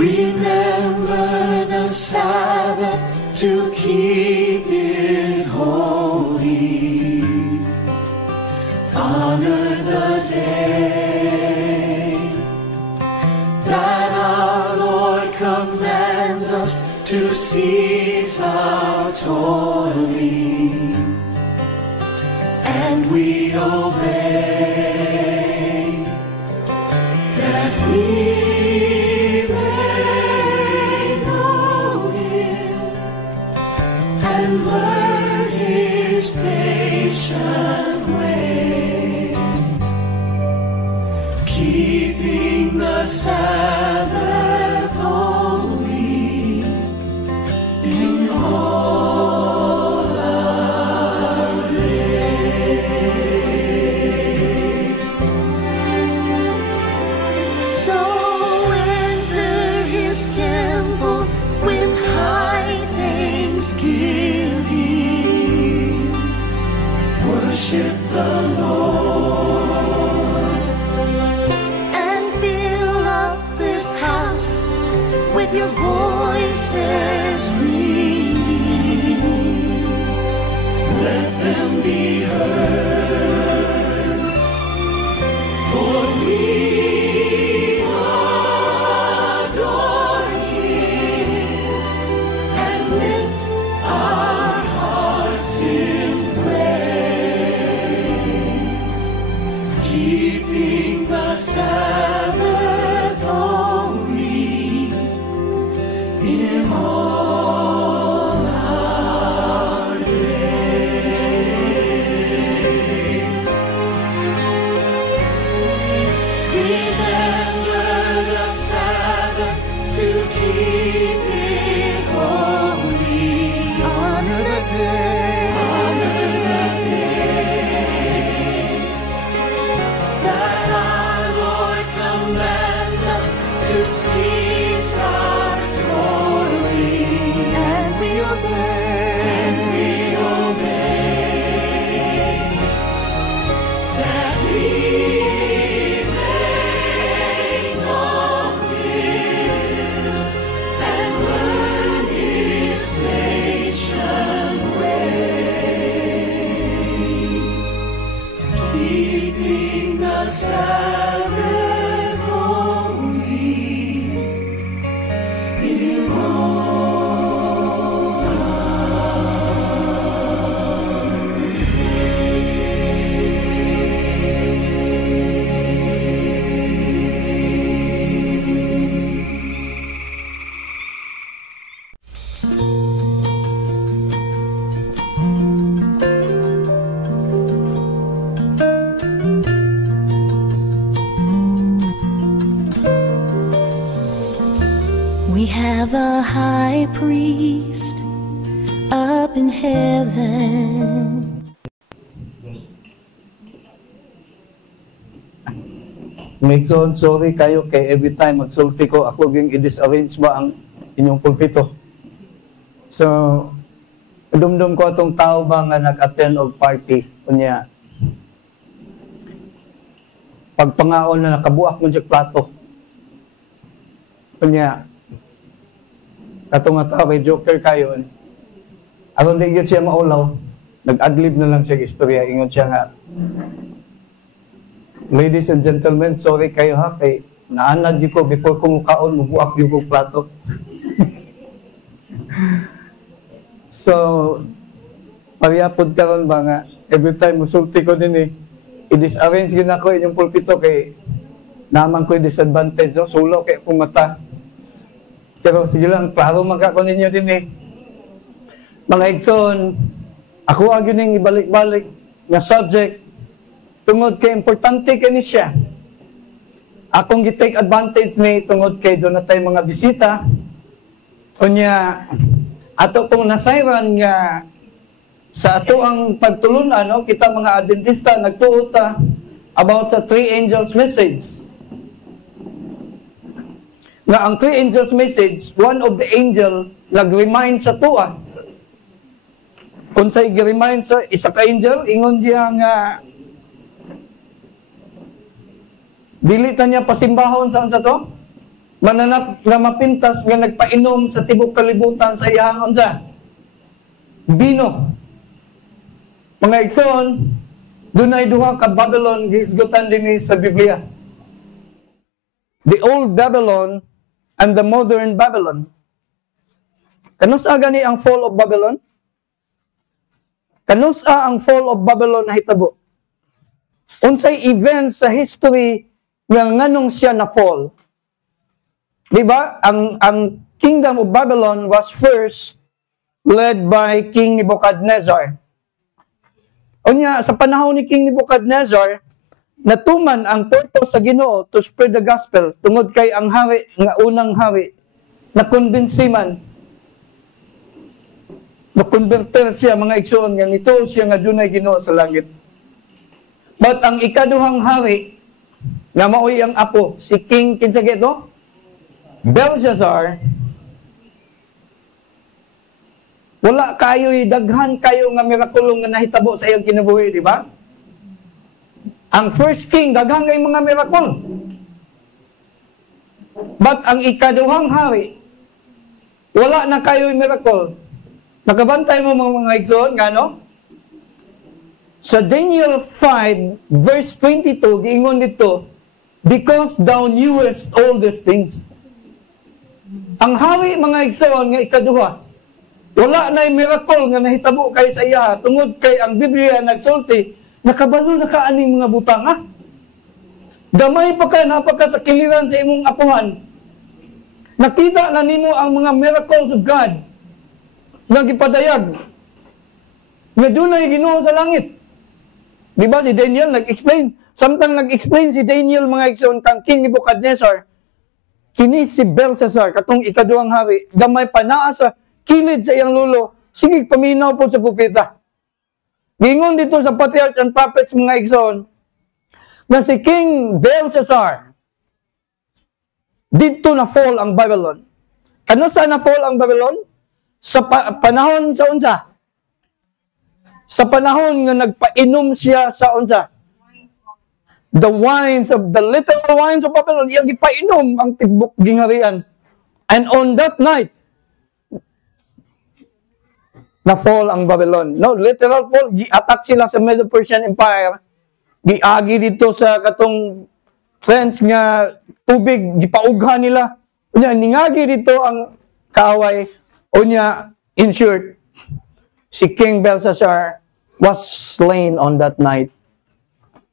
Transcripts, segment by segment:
Remember the Sabbath to keep it holy. Honor the day that our Lord commands us to cease our toiling, and we obey, that we may know Him and learn His patient ways, keeping the Sabbath holy in all our days. So enter His temple with high thanksgiving. Worship the Lord and fill up this house with your voices ringing. Let them be heard, for we adore Him and lift our hearts in praise, keeping the Sabbath holy in all our days. Remember the Sabbath to keep it holy. Honor the day that our Lord commands us to cease our toiling, and we obey, that we may know Him and learn His patient ways, keeping the Sabbath holy in all our We have a high priest up in heaven. Migson, sorry kayo kay every time magsulti ko, ako yung i-disarrange ba ang inyong pulpito. So, dumdum ko atong tao ba nga nag-attend og party, kunya, pagpangaon na nakabuak mo siya plato. Kunya, katong nga tao kay Joker kayo, aron di yun siya maulaw, nag-adlib na lang siya istorya, ingon siya nga, ladies and gentlemen, sorry kayo ha, kay naanad yun ko before kong kaon, mabuak yun ko plato. So, pariyapod ka ron ba nga, every time musulti ko din i-disarrange yun ako inyong pulpito kay naman ko yung disadvantage, no? Sulo kay akong mata. Pero sige lang, klaro magkako ninyo din Mga igsoon, ako agin yung ibalik-balik na subject, tungod kay importante kay ni siya. Akong gitake advantage ni tungod kay doon na tayo mga bisita. Kunya, ato pong nasayran nga sa ato ang pagtulunan, no? Kita mga Adventista, nagtuota about sa three angels message. Nga ang three angels message, one of the angel nag-remind sa tuwa. Kung sa'y gi-remind sa isa ka angel, ingon diya nga dili ta niya pasimbahon sa to? mananap nga mapintas nga nagpainom sa tibok kalibutan sa iyahon sa bino. Mga igsoon, dunay duha ka Babylon gihisgutan dinhi sa Biblia. The old Babylon and the modern Babylon. Kanusa gani ang fall of Babylon? Kanusa ang fall of Babylon na hitabo? Unsay event sa history nga nganong siya na fall? Diba? Ang kingdom of Babylon was first led by King Nebuchadnezzar. Unya, sa panahon ni King Nebuchadnezzar, natuman ang purpose sa Ginoo to spread the gospel tungod kay ang hari nga unang hari na konbinsi man na converter siya mga igsoon nga nito siya nga dunay Ginoo sa langit. But ang ikaduhang hari nga maoy ang apo si King kinsa gito Belshazzar, wala kayo'y daghan kayo nga mirakulong nga nahitabo sa iyang kinabuhi, di ba? Ang first king, daghan kay mga miracle. But ang ikaduhang hari, wala na kayo'y miracle. Nakabantay mo mga igsoon, nga no? Sa Daniel 5, verse 22, giingon dito, because thou knewest all these things. Ang hari, mga igsoon, nga ikaduha, wala na'y miracle nga nahitabo kay sa iya, tungod kay ang Biblia nagsulti, nakabalo na ka aning mga butang, ha? Damay pa ka, napaka sa kiliran sa imong apuhan. Nakita na nimo ang mga miracles of God nga gipadayag nga dunay Ginoo sa langit. Di ba si Daniel nag-explain? Samtang nag-explain si Daniel mga igsoon kang King Nebuchadnezzar, kini si Belshazzar, katong ikaduhang hari, gamay pa naa sa kilid sa iyang lulo, sige, paminaw po sa pupita. Gingon dito sa Patriarchs and Prophets mga igsoon, na si King Belshazzar, dito na fall ang Babylon. Kano sa na fall ang Babylon? Sa panahon sa unsa? Sa panahon nga nagpainom siya sa unsa? The literal wines of Babylon, iyang gipainom ang tigbok gingharian. And on that night, na-fall ang Babylon. No, literal fall, gi-attack sila sa Medo-Persian Empire. Giagi dito sa katong friends nga tubig, gipaughan nila. Unya, ningagi dito ang kaaway. Unya, in short, si King Belshazzar was slain on that night.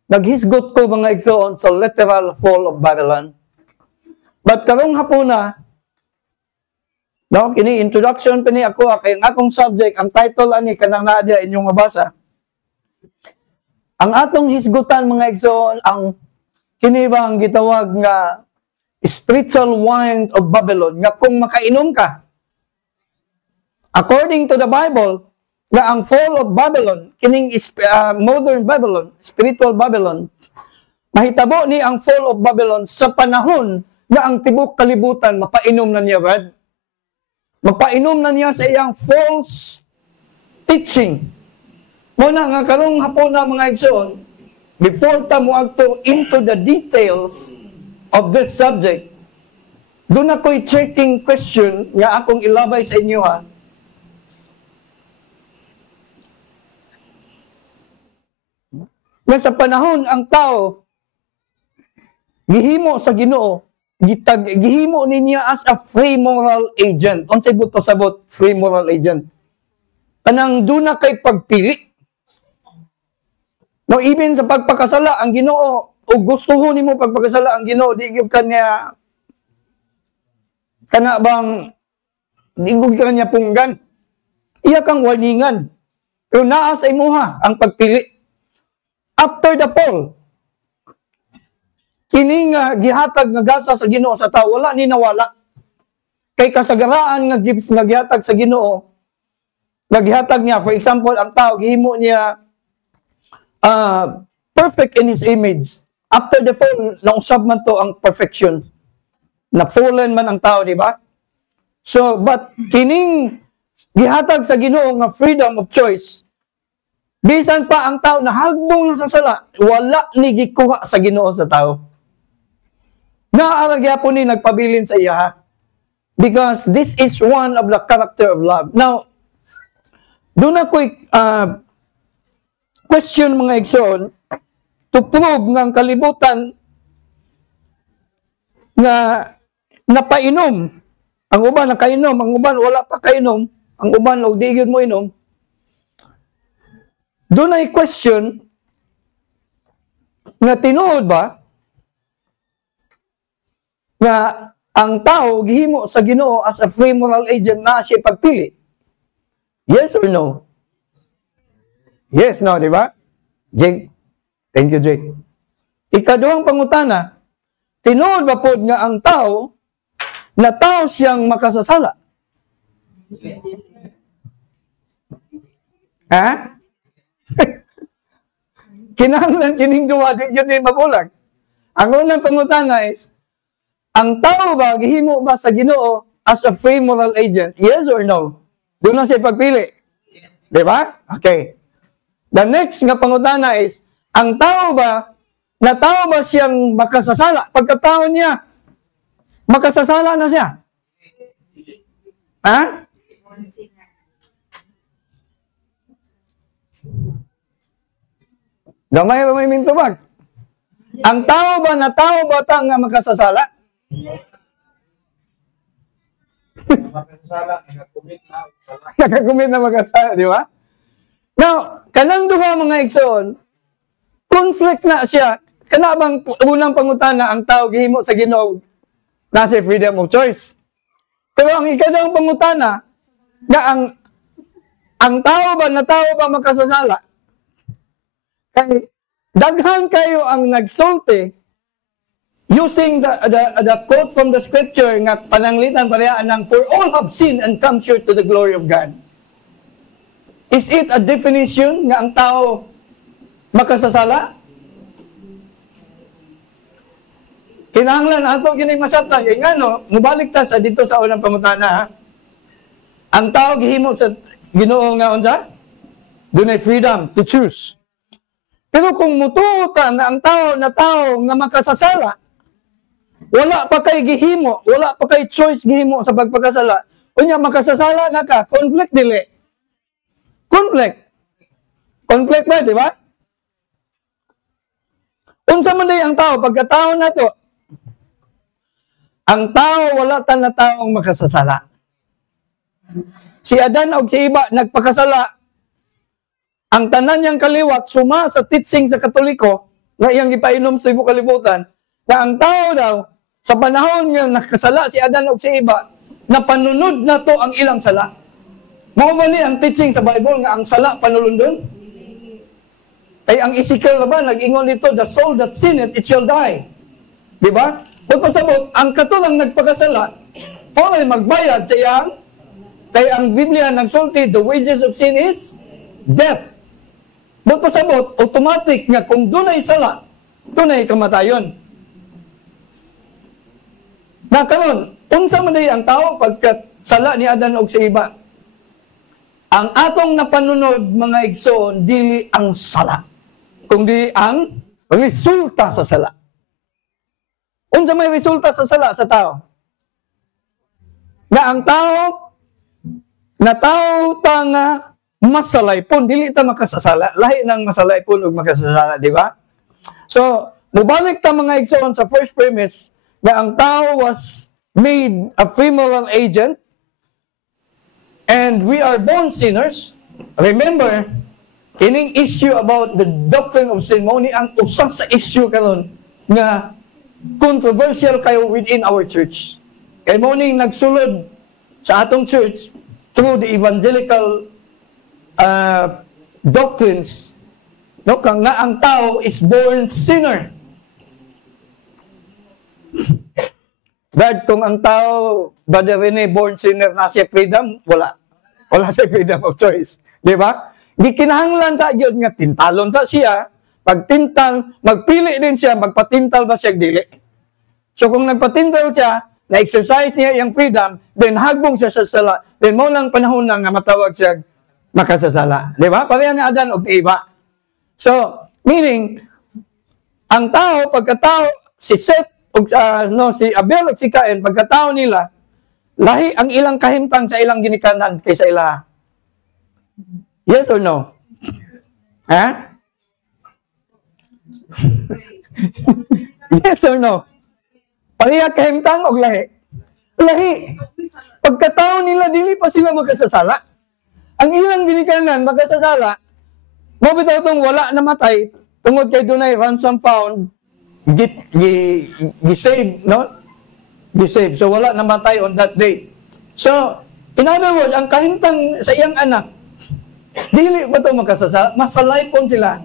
Naghisgot ko mga igsoon sa literal fall of Babylon. But karong hapuna, no, kini introduction pa ni ako kay ang akong subject, ang title ani kanang naa diha inyong mabasa. Ang atong hisgutan mga igsoon ang kini bang gitawag nga spiritual wines of Babylon nga kung makainom ka. According to the Bible, nga ang fall of Babylon, kining modern Babylon, spiritual Babylon, mahitabo ni ang fall of Babylon sa panahon nga ang tibok kalibutan mapainom na niya, Brad. Magpainom na niya sa iyang false teaching. Muna nga karong hapon na mga igsoon, before ta moadto into the details of this subject, doon ako'y checking question nga akong ilabay sa inyo, ha. Nga sa panahon ang tao gihimo sa Ginoo, gihimo niya as a free moral agent. Unsay buto sabot free moral agent? Kanang duna kay pagpili. No, even sa pagpakasala ang Ginoo, o gustuhon nimo pagpakasala ang Ginoo, di gyud kanya kana bang di gyud kanya punggan. Iya kang warningan. Pero naa sa imuha ang pagpili. After the fall, kini nga gihatag nga gasa sa Ginoo sa tao, wala ni nawala. Kay kasagaraan nga gifts nga gihatag sa Ginoo, naghihatag niya, for example, ang tao gihimo niya perfect in His image. After the fall, nausab man to ang perfection. Na-fallen man ang tao, di ba? So, but kining gihatag sa Ginoo nga freedom of choice, bisan pa ang tao na hagbong sa sala, wala ni gikuha sa Ginoo sa tao. Naaragya po ni nagpabilin sa iya, ha? Because this is one of the character of love. Now, doon ako'y question mga igsoon to prove nga ang kalibutan nga napainom. Ang uban nakainom, ang uban wala pa kainom, ang uban og di gyud mo inom. Doon ay question nga tinuod ba nga ang tao gihimo sa Ginoo as a free moral agent na siya pagpili? Yes or no? Yes, no, di ba? Jake. Thank you, Jake. Ikaduhang pangutana, tinuod ba po nga ang tao na tao siyang makasasala? Ha? Kinahanglan kining duwa, di yun din mabulag. Ang unang pangutana is, ang tao ba, gihimo ba sa Ginoo as a free moral agent? Yes or no? Doon na siya pagpili. Di ba? Okay. The next nga pangutana is, ang tao ba, na tao ba siyang makasasala? Pagkatao niya, makasasala na siya. Ha? Gamay mintubag. Ang tao ba na tao ba ta nga makasasala? Nakakumit na makasala, di ba? Now, kanang duha mga igsoon, conflict na siya. Kana bang unang pangutana ang tao gihimo sa Ginoo nasa freedom of choice. Pero ang ikadang pangutana na ang tao ba na tao ba makasasala? Kay daghan kayo ang nagsulti using the quote from the scripture nga pananglitan pareha ng for all have sinned and come short to the glory of God. Is it a definition nga ang tao makasasala? Kinahanglan ato kini masabtan kay ngano mubalik ta sa dito sa unang pangutana, ha? Ang tao gihimo sa Ginoo nga unsa? Dunay freedom to choose. Pero kung mutuo na ang tao na tao nga makasasala, wala pa kay gihimo, wala pa kay choice gihimo sa pagpakasala, unya makasasala na ka, conflict dili. Conflict. Conflict ba, di ba? Unsa man day ang tao, pagkatao na to, ang tao, wala ta na taong makasasala. Si Adan o si Iba, nagpakasala, ang tanan niyang kaliwat, suma sa teaching sa Katoliko, na iyang ipainom sa ibang kalibutan, na ang tao daw, sa panahon niya nakasala si Adan o si Iba, na panunod na to ang ilang sala. Mao ba ni ang teaching sa Bible nga ang sala panulundon? Ay ang Ezekiel ba nag-ingon dito, the soul that sinneth it shall die. Di ba? Pagpasabot, ang katulang nagpakasala, ay magbayad sa iyang, kaya ang Biblia nagsulti, the wages of sin is death. Pagpasabot, automatic nga kung dunay sala, dunay kamatayon. Na karon, unsa man day ang tao pagkat sala ni Adan og si Iba? Ang atong napanunod mga igsoon dili ang sala, kundi ang resulta sa sala. Unsa may resulta sa sala sa tao? Na ang tao na tao tanga masalaypon, dili ta makasasala, lahi nang masalaypon ug makasasala, di ba? So, mubalik ta mga igsoon sa first premise na ang tao was made a free moral agent and we are born sinners. Remember, kining issue about the doctrine of sin, mao ni ang usa sa issue karon nga controversial kayo within our church. Kay mao ning nagsulod sa atong church through the evangelical doctrines, no, kang nga ang tao is born sinner. Dad, kung ang tao, Brother Rene, born sinner na siya freedom, wala. Wala siya freedom of choice. Di ba? Di kinahanglan sa yun nga tintalon sa siya, pagtintal, magpili din siya, magpatintal ba siya dili. So kung nagpatintal siya, na-exercise niya yung freedom, then hagbong siya sa sala, then mo lang panahon na nga matawag siya makasasala. Di ba? Pareha ni Adan o Iba. So, meaning, ang tao, pagkatao, si Seth no, si Abel at si Cain, pagkatao nila, lahi ang ilang kahimtang sa ilang ginikanan kaysa ila. Yes or no? Ha? Yes or no? Pareha kahimtang o lahi? Lahi. Pagkatao nila, dili pa sila magkasasala. Ang ilang ginikanan, magkasasala, mo bitaw itong wala namatay, tungod kay dunay ransom found, gisave, no? Gisave. So, wala namatay on that day. So, in other words, ang kahimtang sa iyang anak, dili ba ito magkasasala? Masalaypon sila.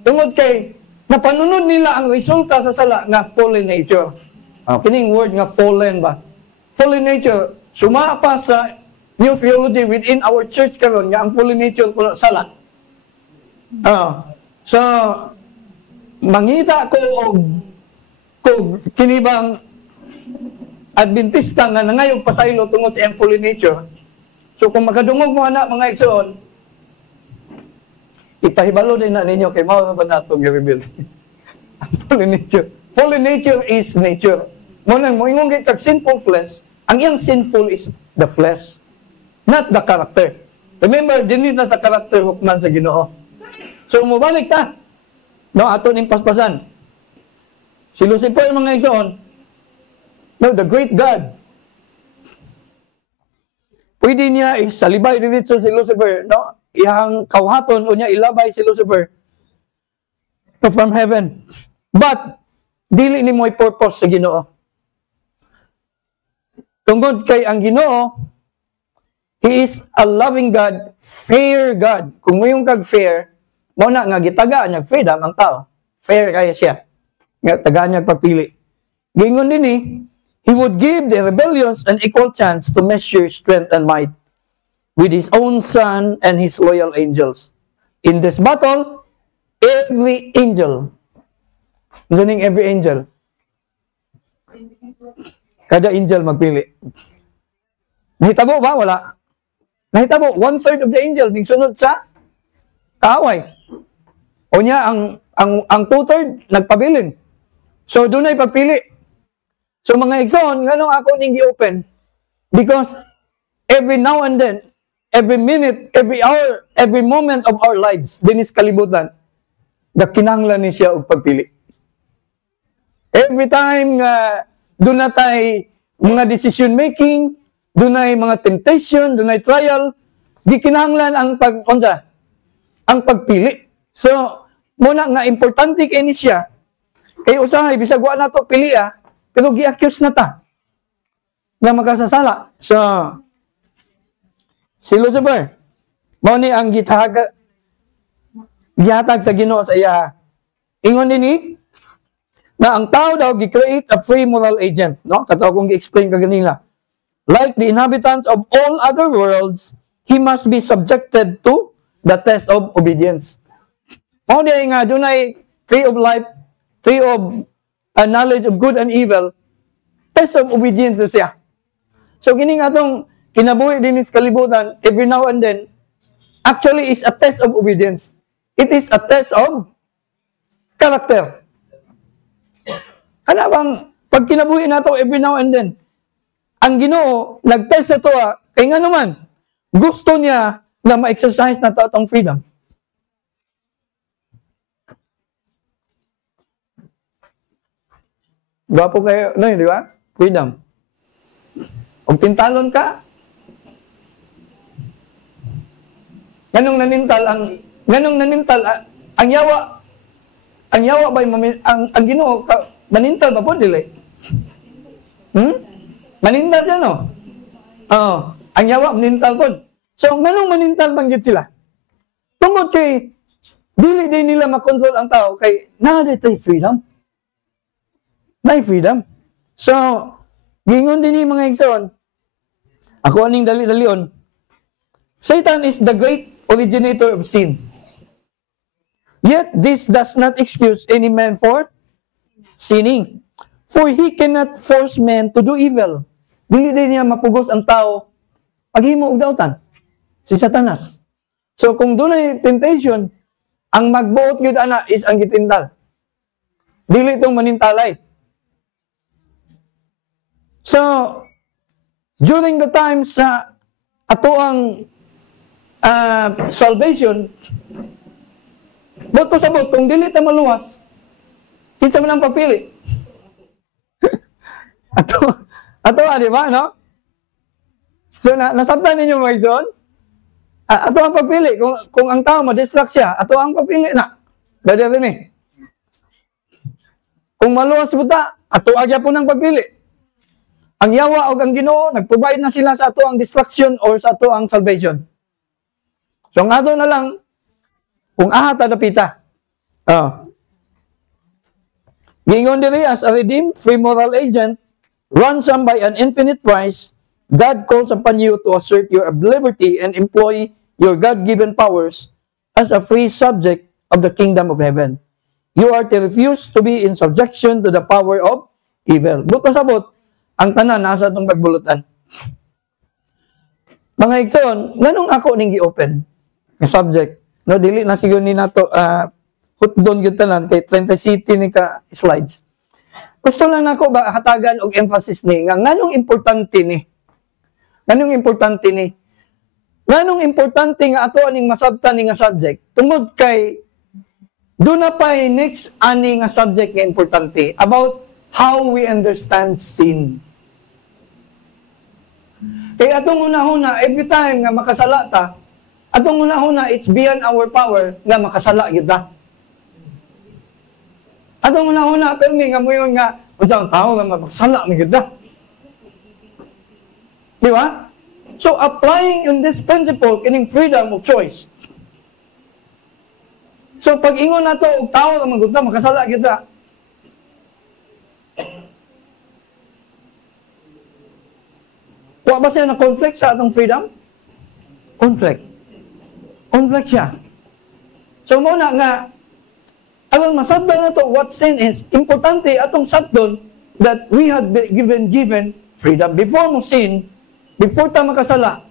Tungod kay, napanunod nila ang resulta sa sala nga fallen nature. Kining word nga fallen ba? Fallen nature, sumapa sa new theology within our church karon nga ang fallen nature kuno sala. So, mangita ko og kinibang Adventista nga nangayog pasaylo tungod sa fallen nature. So, kung makadungog mo anak mga igsoon, ipahibalo din na ninyo kay mao ba natong i-reveal. Ang fallen nature. Fallen nature is nature. Mo ingon kag sinful flesh, ang iyang sinful is the flesh, not the character. Remember, dinita sa character hukman sa Ginoo. So, mubalik ta. No, ato ning paspasan. Si Lucifer mga igsoon, no, the great God. Pwede niya isalibay dito si Lucifer, no? Iyang kawhaton o niya ilabay si Lucifer from heaven. But, dili ni mo'y purpose sa Ginoo. Tungod kay ang Ginoo, He is a loving God, fair God. Kung mayong kag fair, mo na nga gitagaan niya freedom ang tao. Fair kaya siya. Nga tagaan niya pagpili. Gingon din He would give the rebellious an equal chance to measure strength and might with His own Son and His loyal angels. In this battle, every angel, every angel, kada angel magpili. Nahitabo ba? Wala. Nahitabo, 1/3 of the angel nagsunod sa kaaway. O niya, ang 2/3 nagpabilin. So, doon ay pagpili. So, mga igsoon, ganun ako ning i-open. Because every now and then, every minute, every hour, every moment of our lives, dinis kalibutan, kinahanglan ni siya og pagpili. Every time doon na tayo mga decision making, doon na mga temptation, doon na trial, di kinahanglan ang pagpili. So, muna nga importante kay ni siya, kay usahay, bisag wa na to pili pero gi-accuse na ta na magkasasala. So, si Lucifer, mao ni ang gihatag sa Ginoo sa iya. Ingon din na ang tao daw gi-create a free moral agent, no? Kato akong gi-explain kaganila. Like the inhabitants of all other worlds, he must be subjected to the test of obedience. Mao di nga dunay tree of life, tree of knowledge of good and evil, test of obedience to siya. So kini nga atong kinabuhi din sa kalibutan every now and then actually is a test of obedience. It is a test of character. Ano bang pag kinabuhi nato every now and then, ang Ginoo nag-test ito kay nga naman gusto niya na ma-exercise na itong freedom. Gwapo kayo, no, di ba? Freedom. Kung pintalon ka, ganong nanintal ang yawa ba ang Ginoo manintal ba po dili? Manintal siya, no? Ang yawa manintal po. So, ganong manintal banggit sila? Tungod kay dili din nila makontrol ang tao kay naday freedom. May freedom. So, gingon din ni mga igsoon, ako aning dali-dalion, Satan is the great originator of sin. Yet, this does not excuse any man for sinning. For he cannot force men to do evil. Dili din niya mapugos ang tao paghimo og dautan. Si Satanas. So, kung doon ay temptation, ang magbuot yun, is ang gitintal. Dili itong manintalay. So, during the time sa ato ang salvation, buto sa buto, kung dili tayo maluwas, kinsa man ang pagpili. Di ba, no? So, nasabtan ninyo mga igsoon? Ato ang pagpili. Kung ang tao ma-distract siya, ato ang pagpili na. Dada rin eh. Kung maluwas buta, ato agya po ng pagpili. Ang Yawa o ang Ginoo, nag-provide na sila sa ato ang distraction or sa ato ang salvation. So, ang ato na lang, kung ahat adapita. Gingon diri as a redeemed, free moral agent, ransomed by an infinite price, God calls upon you to assert your liberty and employ your God-given powers as a free subject of the kingdom of heaven. You are to refuse to be in subjection to the power of evil. But pasabot, ang tanan nasa itong pagbulutan. Mga igsoon, ganun ako ning gi-open yung subject. No, dili na siguro ni nato hutdon gyud tanan kay 30 city ni ka slides. Gusto lang nako ba hatagan og emphasis ni nga nganong importante ni. Nganong importante ni? Nganong importante nga ato aning masabtan ni nga subject? Tungod kay do na pay next ani nga subject nga importante about how we understand sin. Kay atong una-una, every time nga makasala ta, atong una-una, it's beyond our power nga makasala kita. Atong una-una, pero may nga mo yun nga, unsang tao nga makasala mi kita. Di ba? So, applying in this principle, kining freedom of choice. So, pag ingon na to, og tao nga magunta, makasala kita. Wa ba siya na-conflict sa atong freedom? Conflict. Conflict siya. So, muna nga, alang masabdan na to, what sin is, importante atong sabdon that we had been given freedom. Before mo sin, before ta makasala,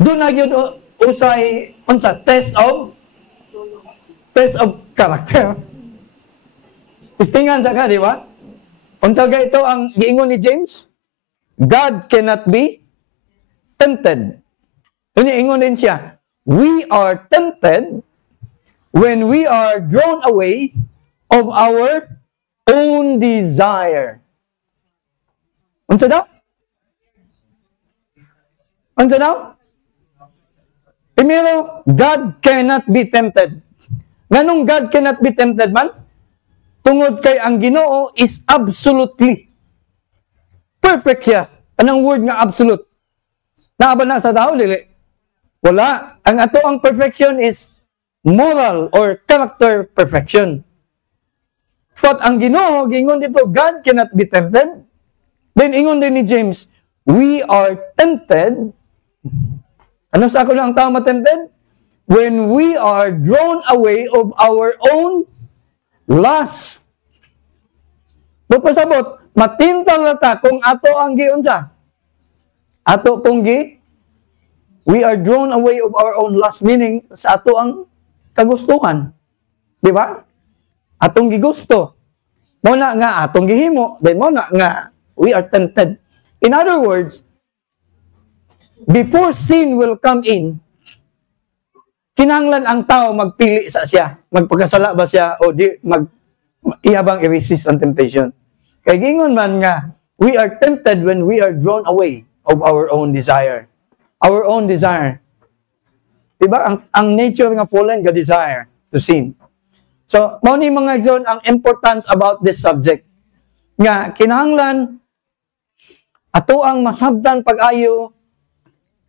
doon na yun usay, unsa, test of character. Istingan sa ka, di ba? Unsa ga ito ang giingon ni James? God cannot be tempted. Yun ingon din siya. We are tempted when we are drawn away of our own desire. Unsa daw? Unsa daw? Primero, God cannot be tempted. Nganong God cannot be tempted man? Tungod kay ang Ginoo is absolutely perfect siya. Anong word nga absolute? Naaba na sa tao, dili? Wala. Ang ato ang perfection is moral or character perfection. But ang Ginoo, gingon dito, God cannot be tempted. Then ingon din ni James, we are tempted. Ano sa ako lang ang tao matempted? When we are drawn away of our own lust. But pasabot, matintal na ta kung ato ang giunsa. Ato pong we are drawn away of our own lust, meaning sa ato ang kagustuhan. Di ba? Atong gigusto. Mo na nga atong gihimo, then mo na nga we are tempted. In other words, before sin will come in, kinahanglan ang tao magpili sa siya. Magpagkasala ba siya o di ihabang i-resist ang temptation. Kaya gingon man nga, we are tempted when we are drawn away of our own desire. Our own desire. Diba? Ang nature nga fallen ga desire to sin. So, mao ni mga igsoon ang importance about this subject. Nga, kinahanglan ato ang masabtan pag-ayo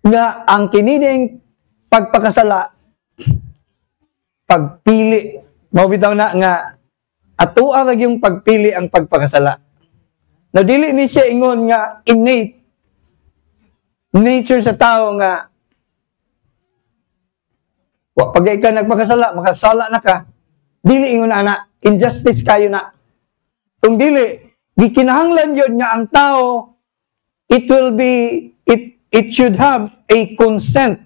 nga ang kinining pagpakasala, pagpili. Mao bitaw na nga ato ang yung pagpili ang pagpakasala. Now, dili ni siya ingon nga innate nature sa tao nga pag ka nagpakasala, makasala na ka, dili ingon na, injustice kayo na. Kung dili, gikinahanglan yun nga ang tao, it should have a consent.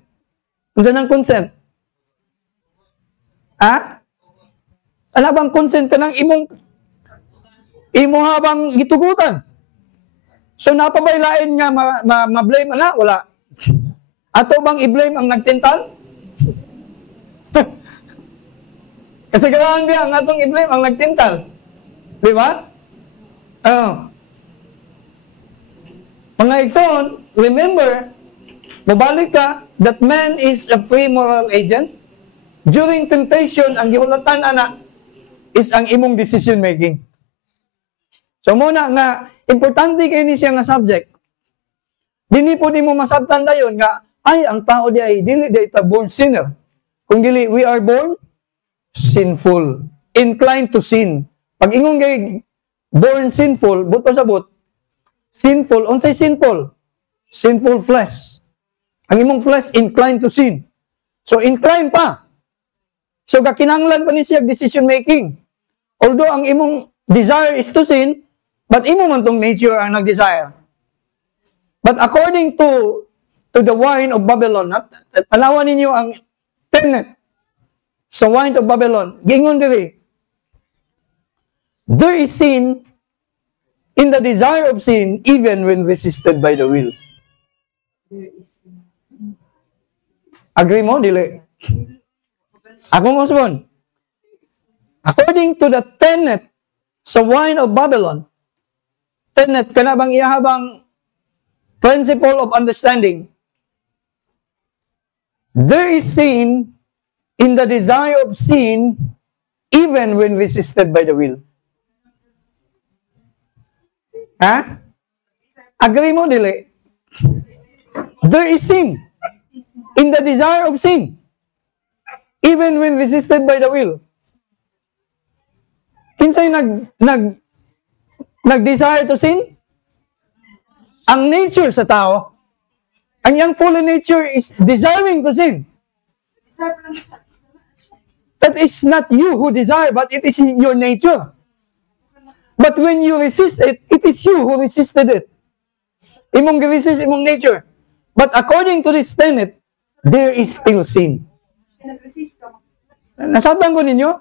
Kung saan ang consent? Ha? Ano bang consent ka ng imo habang gitugutan? So napabaylain nga ma-blame ana wala. Ato bang i-blame ang nagtintal? Kasi ganahan biya ang atong i-blame ang nagtintal. Di ba? Mga igsoon, remember, mabalik ka that man is a free moral agent. During temptation, ang gihulatan ana is ang imong decision making. So muna nga, importante kayo ni siya nga subject. Dili po di mo masabtan dayon nga, ay, ang tao di ay, dili di ita born sinner. Kung dili, we are born sinful. Inclined to sin. Pag ingon kay born sinful, but pasabot, sinful, unsay sinful? Sinful flesh. Ang imong flesh inclined to sin. So, inclined pa. So, kakinanglan pa ni siya decision making. Although, ang imong desire is to sin, but imo man tong nature ang nag-desire. But according to the wine of Babylon, tanawan ninyo ang tenet sa wine of Babylon, gingon diri, there is sin in the desire of sin even when resisted by the will. Agree mo, dili? Ako mo sabon. According to the tenet sa wine of Babylon, tenet, kana bang iyahabang principle of understanding, there is sin in the desire of sin even when resisted by the will. Ha? Agree mo, dili? There is sin in the desire of sin even when resisted by the will. Kinsay nag-desire to sin? Ang nature sa tao. Ang young fallen nature is desiring to sin. That is not you who desire, but it is your nature. But when you resist it, it is you who resisted it. Imong resist imong nature. But according to this tenet, there is still sin. Nasabtan ko ninyo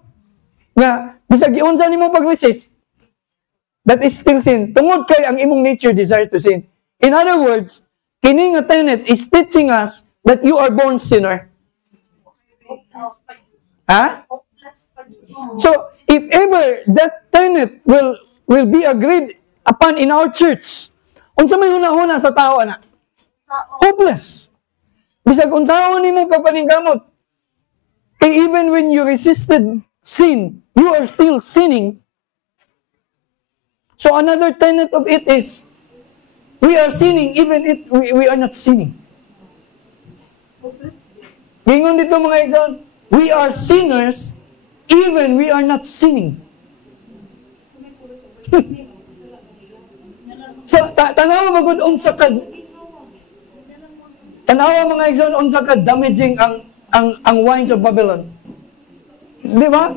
nga bisag giunsa nimo pag-resist, that is still sin. Tungod kay ang imong nature desire to sin. In other words, kini nga tenet is teaching us that you are born sinner. Ha? So, if ever that tenet will be agreed upon in our church, unsa may hunahuna sa tao ana? Hopeless. Bisag unsaon nimo pagpaningkamot. Kay even when you resisted sin, you are still sinning. So another tenet of it is we are sinning even if we are not sinning. Gingon dito mga igsoon, we are sinners even we are not sinning. So tanawa magud unsa ka tanawa mga igsoon unsa ka damaging ang wines of Babylon. Di ba?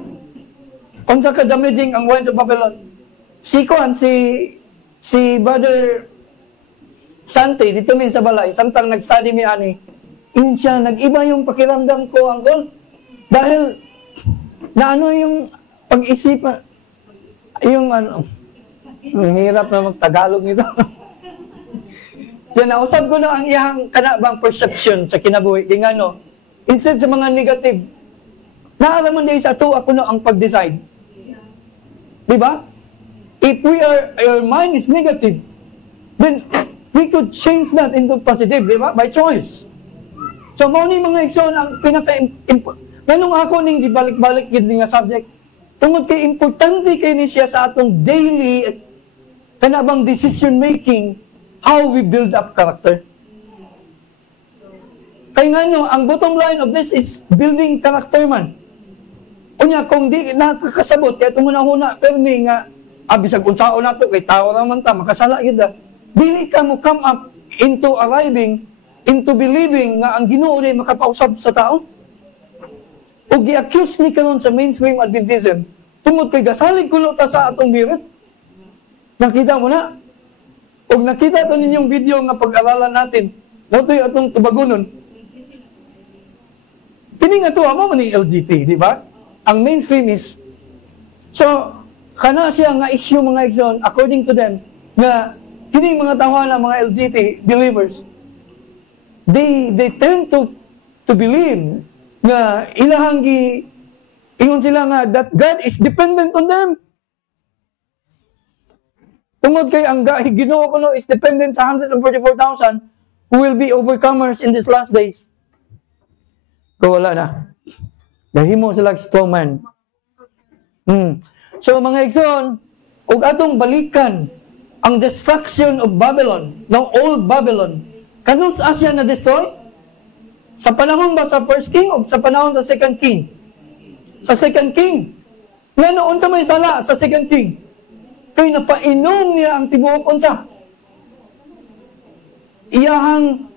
Unsa ka damaging ang wines of Babylon. Si Brother Sante, dito min sa balay, samtang nag-study mi ani, yun siya, nag-iba yung pakiramdam ko, Uncle. Dahil, naano yung pag-isipan, yung ang hirap na mag-Tagalog nito. So, nausap ko na ang iyang kanabang perception sa kinabuhi. Di nga, no? Instead sa mga negative, naaraman din sa ito, ako na ang pag-decide. Di ba? If your mind is negative, then we could change that into positive, di ba? By choice. So, mauni mga igsoon ang ganong ako ning gibalik-balik gid nga subject. Tungod kay importante kay ni siya sa atong daily kanabang decision making, how we build up character. Kay ngano, ang bottom line of this is building character man. Unya kung di nakakasabot kay tumuna-huna permi nga bisag unsaon nato kay tao naman ta makasala gid. Dili ka mo come up into arriving into believing nga ang Ginoo ay makapausab sa tao. O gi-accuse ni karon sa mainstream Adventism tungod kay gasalig kuno ta sa atong merit. Nakita mo na? Og nakita to ninyong video nga pag-aralan natin. Notoy atong tubagonon. Kini nga to amo man ni LGBT, di ba? Ang mainstream is so kana siya nga issue mga igsoon according to them nga Kini mga tawanan, mga LGBT believers, they tend to believe nga ilahang ingon sila nga that God is dependent on them. Tungod kay ang Ginoo kuno is dependent sa 144,000 who will be overcomers in these last days. Kung wala na. Nahimo sila strong man. So mga igsoon, ug atong balikan ang destruction of Babylon, ng old Babylon. Kanus Asya na destroy? Sa panahon ba sa first king o sa panahon sa second king? Sa second king. Nga noon sa may sala sa second king. Kay napainom niya ang tibuok unsa. Iyahang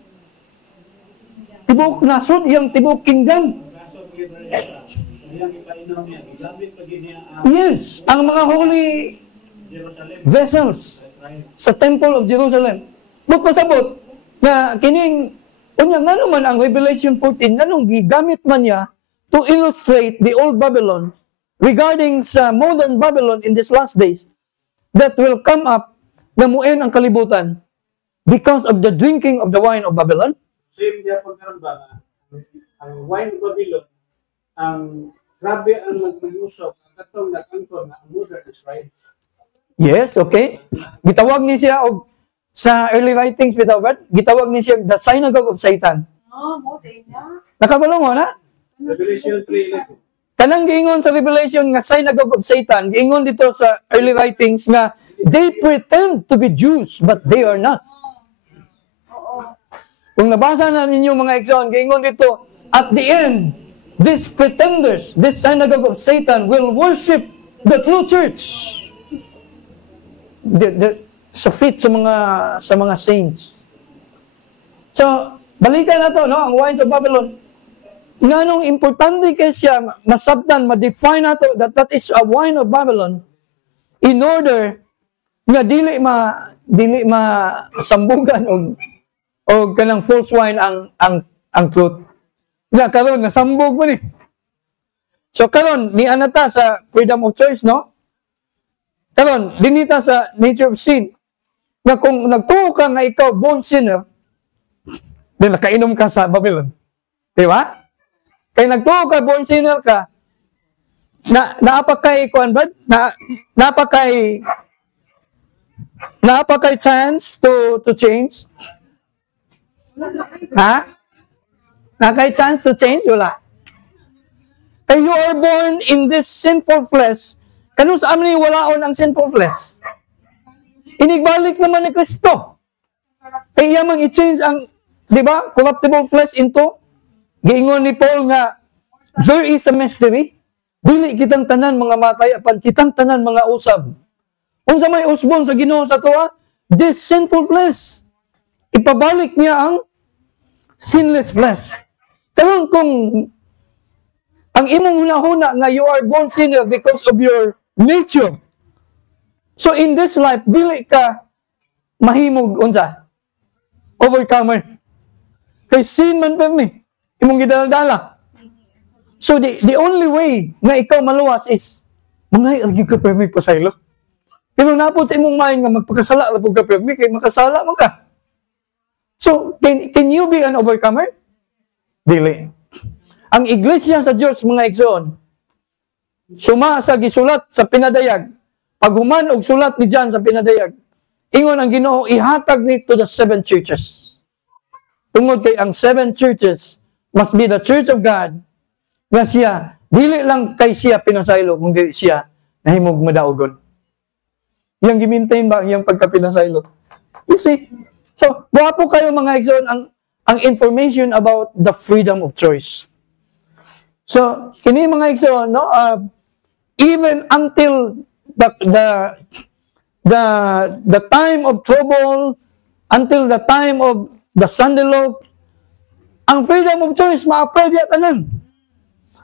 tibuok nasod, iyang tibuok kingdom. Yes, ang mga holy vessels sa Temple of Jerusalem. But pasabot na kining unya nga naman ang Revelation 14 nganong gigamit man niya to illustrate the old Babylon regarding sa modern Babylon in these last days that will come up na muin ang kalibutan because of the drinking of the wine of Babylon. Same niya pagkaroon ba ang wine of Babylon, ang grabe ang mag-usap, ang katong nag-angkor na ang modern Israel. Yes, okay. Gitawag ni siya og sa early writings bitawad, gitawag ni siya the synagogue of Satan. Nakabalo mo na? Revelation 3:11. Kanang giingon sa Revelation nga synagogue of Satan, giingon dito sa early writings nga they pretend to be Jews but they are not. Kung nabasa na ninyo mga igsoon, giingon dito, at the end, these pretenders, this synagogue of Satan will worship the true church. Sa feet sa mga saints. So, balikan na to, no? Ang wines of Babylon. Nganong importante kay siya masabtan, ma-define nato that is a wine of Babylon in order nga dili masambugan og kanang false wine ang truth. Nga karon nasambog man ni. So karon ni anata sa freedom of choice, no? Karon dinita sa nature of sin. Nga kung nagtuo ka nga ikaw born sinner, then nakainom ka sa Babylon. Di ba? Kay nagtuo ka, born sinner ka, naapakay kuan ba? Naapakay chance to change? Ha? Nakay chance to change? Wala. Kay you are born in this sinful flesh, kanus sa amin walaon ang sinful flesh. Inigbalik naman ni Kristo. Kaya yamang i-change ang, di ba, corruptible flesh into, giingon ni Paul nga, there is a mystery. Dili kitang tanan mga matay, apan kitang tanan mga usab. Unsa may usbon sa Ginoo sa tuwa? This sinful flesh. Ipabalik niya ang sinless flesh. Karon kung ang imong hunahuna nga you are born sinner because of your nature. So in this life, dili ka mahimog unsa? Overcomer. Kay sin man permi. Imong gidala-dala. So the only way nga ikaw maluwas is mangay agi ka permi pasaylo. Pero napod sa imong mind nga magpakasala ra pud ka permi kay makasala man ka. So can you be an overcomer? Dili. Ang iglesia sa Diyos mga igsoon, suma sa gisulat sa pinadayag, paghuman og sulat ni John sa pinadayag, ingon ang Ginoo ihatag ni to the 7 churches. Tungod kay ang 7 churches must be the church of God nga siya, dili lang kay siya pinasaylo, kung dili siya nahimog madaogon. Yang gimintain ba ang iyang pagkapinasaylo? You see? So, buhapo kayo mga igsoon ang information about the freedom of choice. So, kini mga igsoon, no? Even until the time of trouble, until the time of the Sunday law, ang freedom of choice ma-apply diya tanan.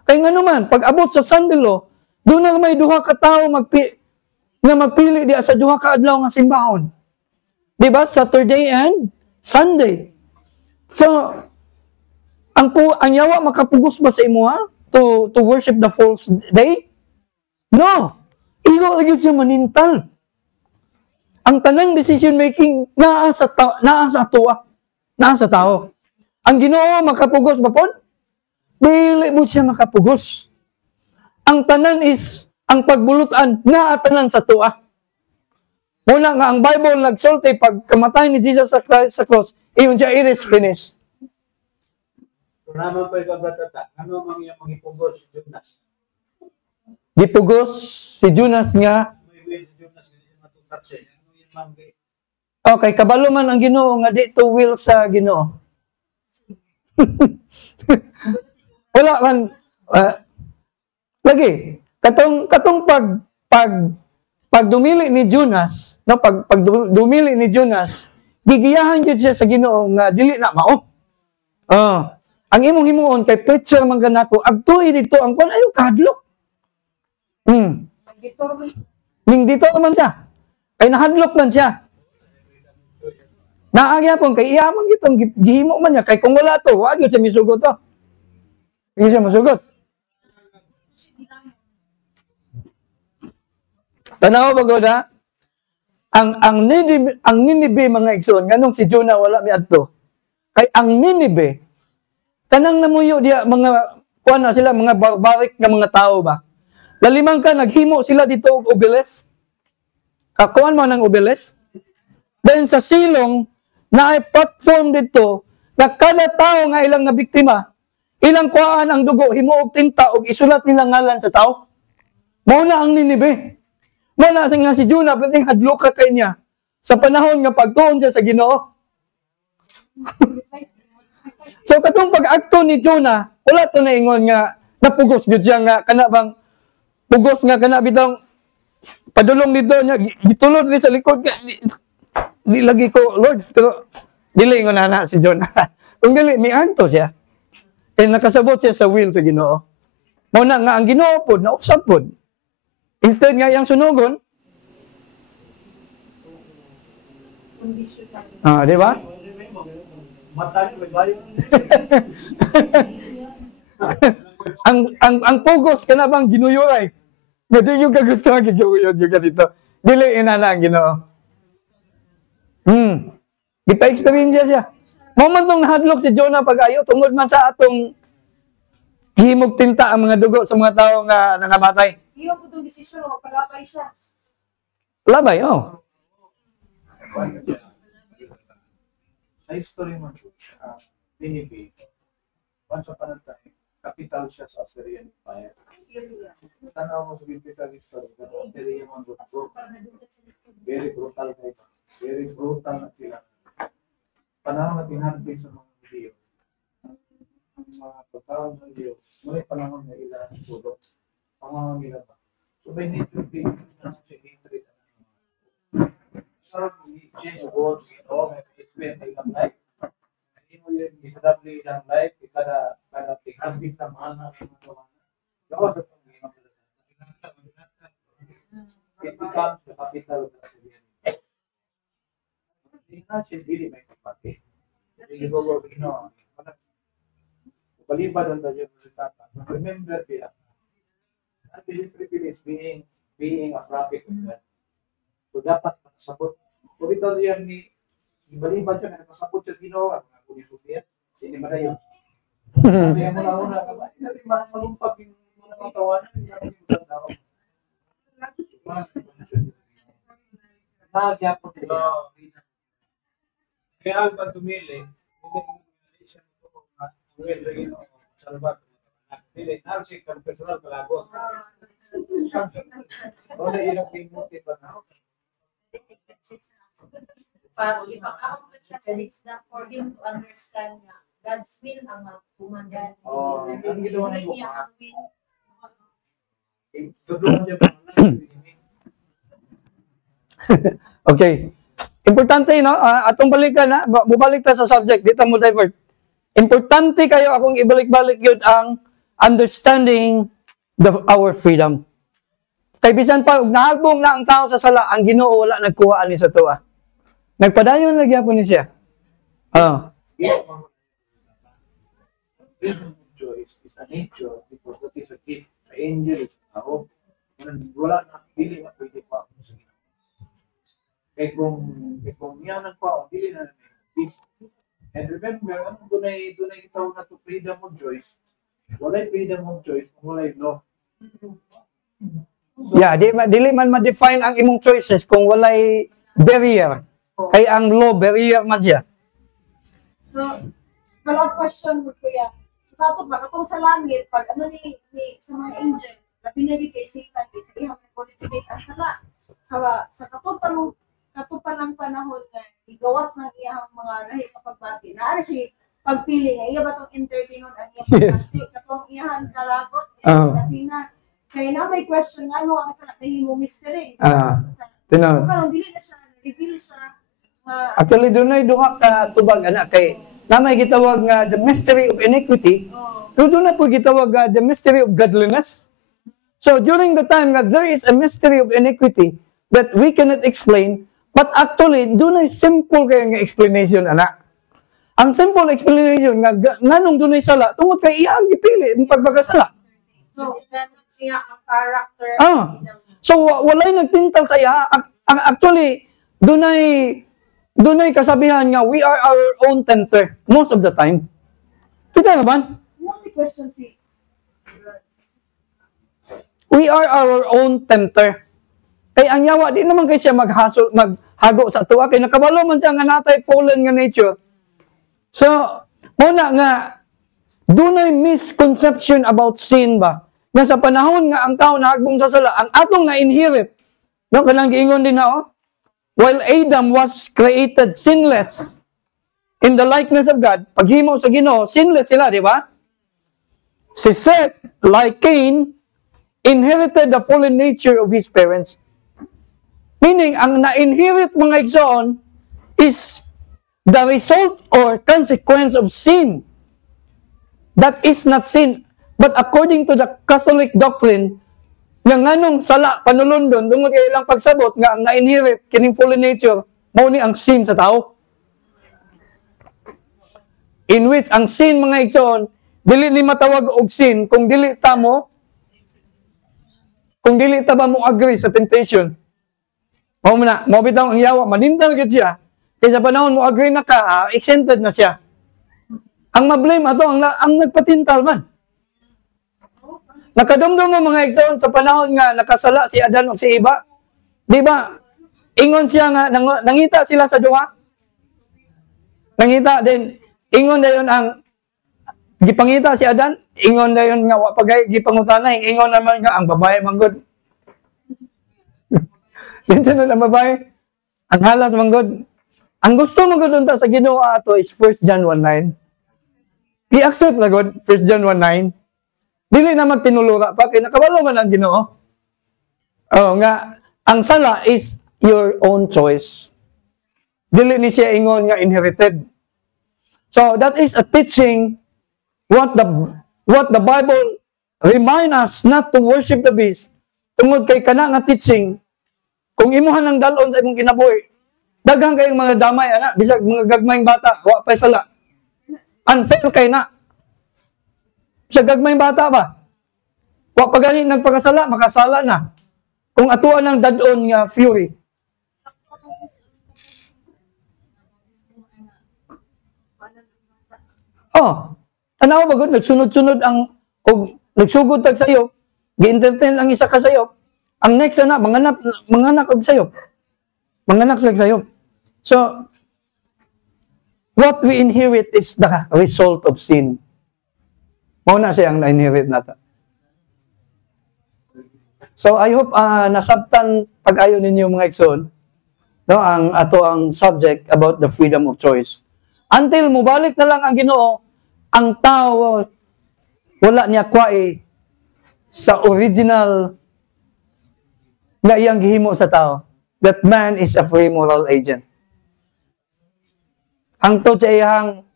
Kaya nga naman, pag abot sa Sunday law, doon na may duha ka tao nga magpili diya sa duha ka adlaw nga simbahon. Diba? Saturday and Sunday. So, ang yawa makapugos ba sa imo ha? To worship the false day? No. Ilo lagi siya manintal. ang tanang decision making naa sa tao. Ang Ginoo makapugos ba pod? Dili mo siya makapugos. Ang tanan is ang pagbulutan nga tanan sa tuwa. Muna nga ang Bible nagsulti pag kamatay ni Jesus sa cross, iyon siya, it is finished. Naman pa ikaw, Bratata, ano mang yung magipugos si Jonas? Gipugos si Jonas nga, May will si Jonas, hindi siya matutak siya. Ano yung manggi? okay, kabalo man ang Ginoo nga di to will sa Ginoo. Wala man lagi katong pag dumili ni Jonas, no, pag dumili ni Jonas, gigiyahan gyud siya sa Ginoo nga dili na mao. Ang imong himuon kay preacher man kanako, agtui dito ang kon ayo kahadlok. Ning dito man siya. Ay nahadlok man siya. Naagyapon kay iyaman gitong gihimo man niya kay kung wala to, wa gyud siya misugot to. Hindi siya masugot. Tanaw ba goda? Ang Ninibe mga igsoon nganong si Jonah wala miadto. Kay ang Ninibe kanang namuyo diya mga kuan na sila mga barbarik nga mga tao ba. Lalimang ka naghimo sila dito og obelis. Kakuan man ang obelis. Then sa silong na platform dito na kada tao nga ilang nabiktima, ilang kuhaan ang dugo, himuog tinta og isulat nila ngalan sa tao. Mao na ang Ninibe. Mao na nga si Jonah, pwedeng hadlok ka kay niya sa panahon nga pagtuon siya sa Ginoo. So katong pag-akto ni Jonah, wala to na ingon nga napugos gyud siya nga kana bang pugos nga kana bitong padulong dito niya gitulod ni sa likod di lagi ko Lord pero dili ingon na si Jonah. Kung dili mianto siya. Eh nakasabot siya sa will sa Ginoo. Mao na nga ang Ginoo pod nausab pod. Instead nga yang sunugon. Di ba? ang pugos kana bang ginuyuray. Nga di yung kagusto nga giguyod yung dito. Dili inana ang Ginoo. Gipa-experience siya. Moment nung nahadlok si Jonah pag-ayo tungod man sa atong himog tinta ang mga dugo sa mga tao nga nangamatay. Iyo po itong desisyon, magpalapay siya. Labay, oh. Sa history mo, Ninive, once upon a time, capital siya sa Assyrian Empire. Tanaw mo sa biblical history, na Assyrian ang grupo. Very brutal kayo. Very brutal na sila. Panahon na tinanti sa mga Diyo. Ang mga pagkaon ng Diyo, muli panahon na ilan ang tulog. Panahon nila ba? So by nature, they not say hatred. So we change words, explain ilang life. Hindi mo yun, miserably ilang life, kada tinghabit sa mana, gawag at ang it becomes the capital of the Assyrian. Hindi na siya dili may kapatid. Hindi ko palibad ang tayo ng remember siya. I believe privilege being a prophet of God. So dapat masabot. So ito siya ni ibalibad siya na masabot siya Ginoo ang ako ni Sofia. Sini ba tayo? Kaya muna hindi natin malumpak yung mga tawanan. Hindi natin magandang. Nagyapon nila. Kaya ang pagtumili, hindi siya salbat. Dili, narsik ang personal palagot. Wala ilang pinuti pa na. It's not for him to understand na God's will ang magpumandan. Ang ginawa na Hindi ang will. Tudungan niya pa. Okay. Importante, no? Atong balikan, na. Bubalik ta sa subject. Dito mo divert. Importante kayo akong ibalik-balik yun ang understanding our freedom. Kay bisan pa, nahagbong na ang tao sa sala, ang Ginoo wala nagkuha ani sa tuwa. Nagpadayon nagyapon ni siya. Choice is a nature because that is a gift. An angel is a tao. Wala na, pili na pwede pa. kung niya nagpaon, dili na namin. And remember, dunay gitawag na to freedom of choice. Walay freedom of choice kung walay law. Yeah, dili man ma-define ang imong choices kung walay barrier. Kay ang law barrier man siya. So, follow-up question mo, Kuya. Sa ato ba, katong sa langit, pag ano ni sa mga angels, na pinagi kay Satan, kay sa iyang nag-originate ang sala. Sa katupalang panahon na igawas ng iyang mga lahi kapagbati. Naara siya pagpili nga, iya ba itong entertainon ang iyang pagbati? Katong iyang kalagot, kasi na, kaya na may question nga, ano ang sala, nahimo mystery. Tinaw. Karon dili na siya, reveal siya, Actually, doon ay duha ka tubag, anak, kay na may gitawag nga the mystery of iniquity, doon na po gitawag nga the mystery of godliness. So, during the time that there is a mystery of iniquity that we cannot explain, but actually, doon ay simple kaya nga explanation, anak. Ang simple explanation nga, nganong doon ay sala, tungod kay iyang gipili, ang pagbagasala. So, siya ang character. So, walay nagtintal sa iya. Actually, dunay kasabihan nga, we are our own tempter most of the time. Kita naman? multi question si We are our own tempter. Kay ang yawa, di naman kay siya maghago sa tuwa. Kay nakabalo man siya nga natay fallen nga nature. So, muna nga, dunay misconception about sin ba? Nga sa panahon nga ang tao nahagbong sa sala, ang atong na-inherit. No, kanang giingon din na, while Adam was created sinless in the likeness of God, paghimo sa Ginoo, sinless sila, di ba? Si Seth, like Cain, inherited the fallen nature of his parents. Meaning, ang na-inherit mga igsoon is the result or consequence of sin. That is not sin. But according to the Catholic doctrine, nga nganong sala, panulundon, tungod kay ilang pagsabot, nga ang na-inherit, kining fallen nature, mao ni ang sin sa tao. In which, ang sin, mga igsoon, dili ni matawag og sin, kung dili ta ba mo agree sa temptation. Mao na, mao bitaw ang yawa, manintal gid siya, kay sa panahon mo agree na ka, exempted na siya. Ang mablame ato, ang nagpatintal man. Nakadumdum mo mga igsoon sa panahon nga nakasala si Adan o si Eva. Di ba? Ingon siya nga, nangita sila sa duha. Nangita din, ingon dayon ang gipangita si Adan, ingon dayon nga wapagay gipangutana, ingon naman nga ang babae manggod. Minsan na babae, ang halas manggod. Ang gusto manggod unta sa Ginoo ato is 1 John 1:9. I-accept na God, 1 John 1:9. Dili na magtinulura pa, kaya nakabalo man ang Ginoo. Nga, ang sala is your own choice. Dili ni siya ingon nga inherited. So, that is a teaching what the Bible remind us not to worship the beast. Tungod kay kana nga teaching, kung imuhan ng dalon sa imong kinabuhi, daghang kayong mga damay, bisag mga gagmayng bata, wa pa'y sala. Unfair kay na. Sa gagmayng bata ba? Wa pa gani nagpakasala, makasala na. Kung atuan ng dadon nga fury. Tanaw ba gud nagsunod-sunod ang nagsugod tag sayo, gi-entertain ang isa ka sayo. Ang next na manganak og sayo. Manganak sa sayo. So what we inherit is the result of sin. Mao na siya ang na-inherit nato. So I hope nasabtan pag-ayo ninyo mga igsoon, no, ang subject about the freedom of choice. Until mubalik na lang ang Ginoo, ang tao wala niya kwai sa original na iyang gihimo sa tao. That man is a free moral agent. Hangtod sa iyang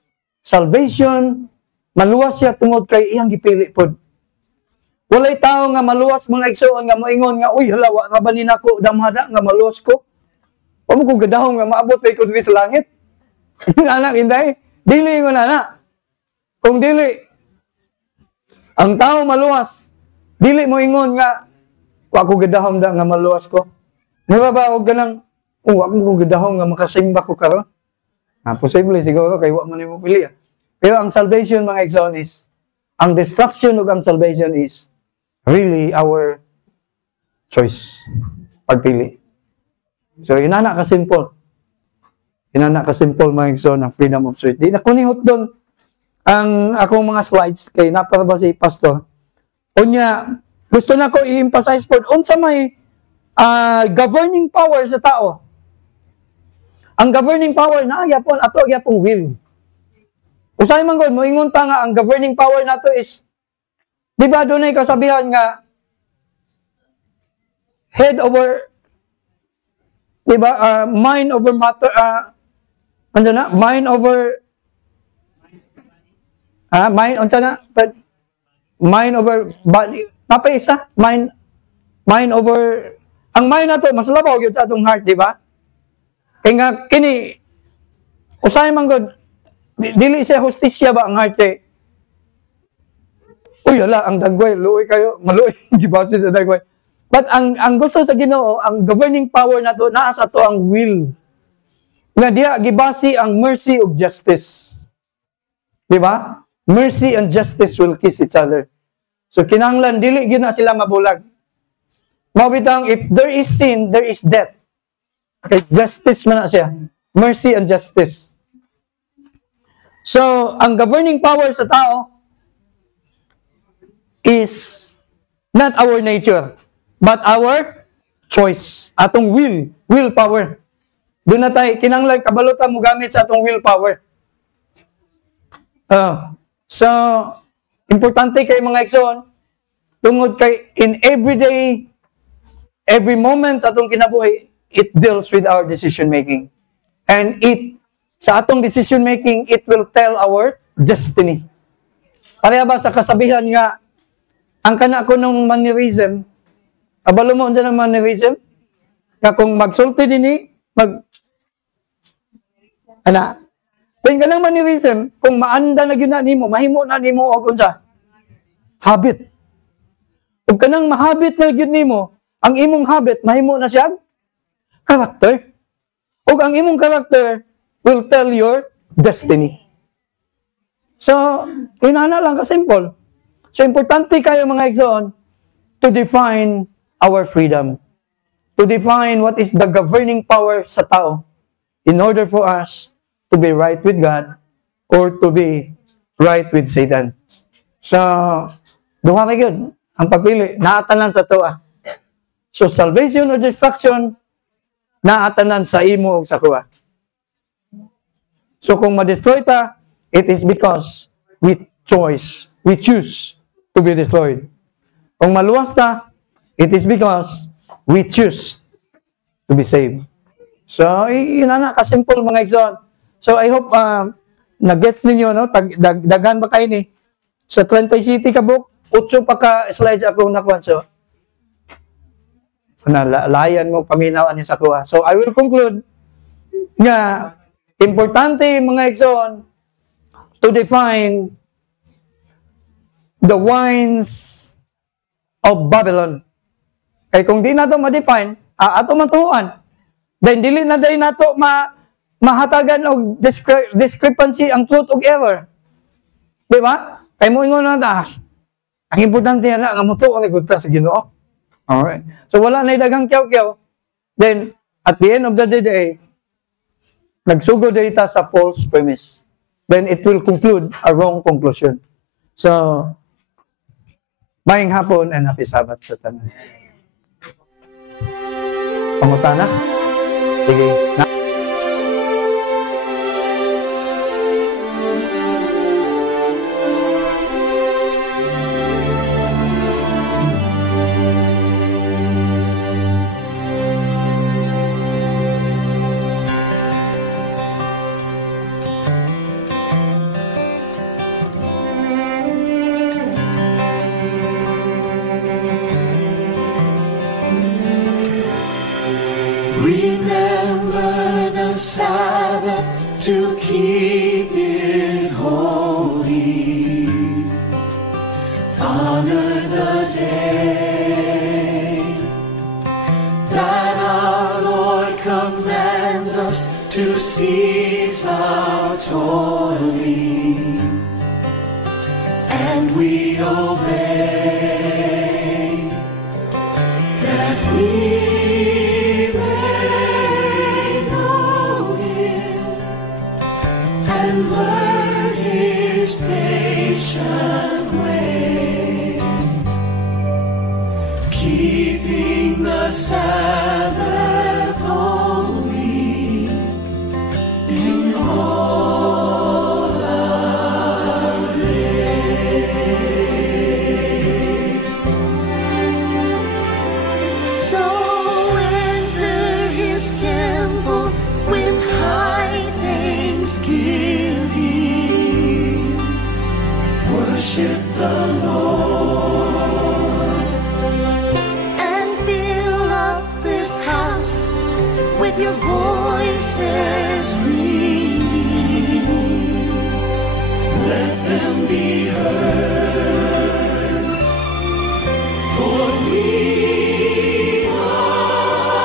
salvation, maluwas siya tungod kay iyang gipili pod. Walay tao nga maluwas mga igsoon nga moingon nga uy hala wa ra ba ni nako damhada nga maluwas ko. Wa mo ko gadahom nga maabot ko diri sa langit. Anak inday, dili ingon ana. Kung dili ang tao maluwas, dili mo ingon nga wa ko gadahom da nga maluwas ko. Mura ba og ganang ako kung gudahon nga makasimba ko karon. Posible siguro kay wa man mo pili. Pero ang salvation mga igsoon is, ang destruction ug ang salvation is really our choice. Pagpili. So inana ka simple. Inana ka simple mga igsoon ang freedom of choice. Di na kunihot doon ang akong mga slides kay napara ba si pastor. Unya gusto na ko i-emphasize for unsa may governing power sa tao. Ang governing power na yapon ato yapong will. Usay man gud moingon ta nga ang governing power nato is di ba dunay kasabihan nga head over di ba mind over matter ano na mind over mind over body napay isa mind over ang mind nato mas labaw gyud sa atong heart di ba? Kaya nga, kini, usay man gud, dili siya hustisya ba ang heart kay, uy, ala, ang dagway, luoy kayo, maluoy, gibase sa dagway. But ang gusto sa Ginoo, ang governing power na to, naa sa to ang will. Nga diya, gibase ang mercy ug justice. Di ba? Mercy and justice will kiss each other. So, kinahanglan, dili gyud na sila mabulag. Mabitang, if there is sin, there is death. Okay, justice man na siya. Mercy and justice. So, ang governing power sa tao is not our nature, but our choice. Atong willpower. Doon na tayo, kinanglan, kabalutan mo gamit sa atong willpower. So, importante kay mga igsoon, tungod kay in every moment sa atong kinabuhi, it deals with our decision making. And sa atong decision making, it will tell our destiny. Pareha ba sa kasabihan nga, ang kana ko nung mannerism, abalo mo dyan ang mannerism? Nga kung magsulti din kung ka lang mannerism, kung maanda na yun na nimo, mahimo na nimo o unsa? Habit. Kung ka nang mahabit na yun nimo, ang imong habit, mahimo na siya? Character. O ang imong character will tell your destiny. So, inana lang ka-simple. So, importante kayo mga igsoon to define our freedom. To define what is the governing power sa tao in order for us to be right with God or to be right with Satan. So, duha ka yun. Ang pagpili, naatanan sa toa. So, salvation or destruction, naatanan sa imo o sa kuha. So kung ma-destroy ta, it is because we choose to be destroyed. Kung maluwas ta, it is because we choose to be saved. So, yun na, kasimple mga igsoon. So I hope na-gets ninyo, no? Daghan ba kayo ni? Sa 30 City kabuk, 8 pa ka slides ako nakuha. So, layan mo paminawan ni sa kuha. So I will conclude nga importante mga igsoon to define the wines of Babylon. Kay kung di nato ma-define, ato matuhuan. Then dili na day nato mahatagan og discrepancy ang truth ug error. Di ba? Kay mo ingon na taas. Ang importante na nga mutuo ni gud ta sa Ginoo. Alright. So wala na daghang kyaw-kyaw. Then, at the end of the day, nagsugod data sa false premise. Then it will conclude a wrong conclusion. So, maayong hapon and happy Sabbath sa tanan. Pangutana? Sige. Remember the Sabbath to keep it holy. Honor the day that our Lord commanded. to cease our toiling, and we obey, that we may know Him and learn His patient ways, keeping the Sabbath holy in all our days. So enter His temple with high thanksgiving. Worship the Lord And fill up this house with your voices ringing. let them be heard, for we